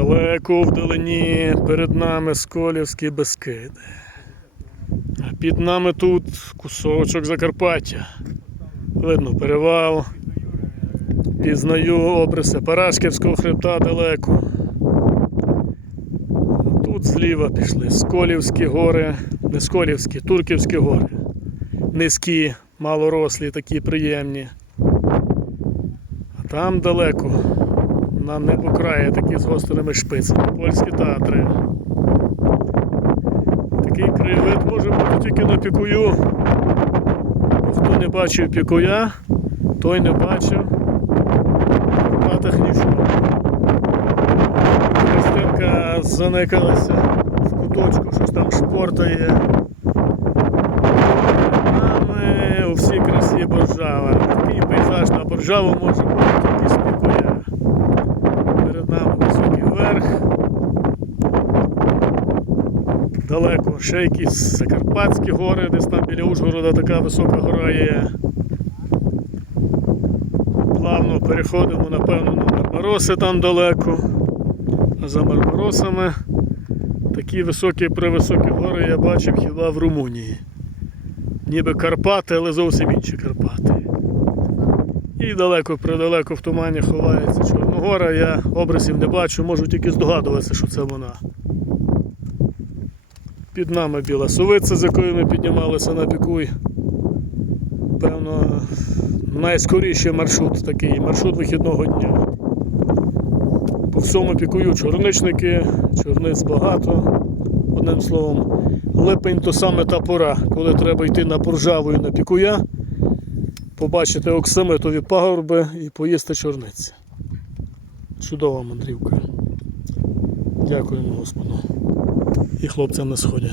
Далеко вдалині перед нами Сколівські Бескиди. А під нами тут кусочок Закарпаття. Видно перевал. Пізнаю обриси Парашківського хребта далеко. Тут зліва пішли Сколівські гори, не Сколівські, Турківські гори. Низькі, малорослі, такі приємні. А там далеко на небокраї такі з гострими шпицями. Польські татри. Такий краєвид може бути тільки на пікую. Хто не бачив пікуя, той не бачив в Карпатах нічого. Христинка заникалася в куточку, щось там шпортає. Нами у всій красі боржава. Такий пейзаж на боржаву може бути з пікуя. Перед нами високий верх. Далеко ще якісь Закарпатські гори, десь там біля Ужгорода така висока гора є. Плавно переходимо, напевно, на Мармароси там далеко. А за Мармаросами такі високі привисокі гори я бачив хіба в Румунії. Ніби Карпати, але зовсім інші Карпати. І далеко, предалеко в тумані ховається Чорногора. Я образів не бачу, можу тільки здогадуватися, що це вона. Під нами біла совиця, з якою ми піднімалися на пікуй. Певно, найскоріший маршрут такий, маршрут вихідного дня. По всьому пікую чорничники, чорниць багато. Одним словом, липень то саме та пора, коли треба йти на поржаву і на пікуя, побачити оксамитові пагорби і поїсти чорниці. Чудова мандрівка. Дякуємо Господу і хлопцям на сході.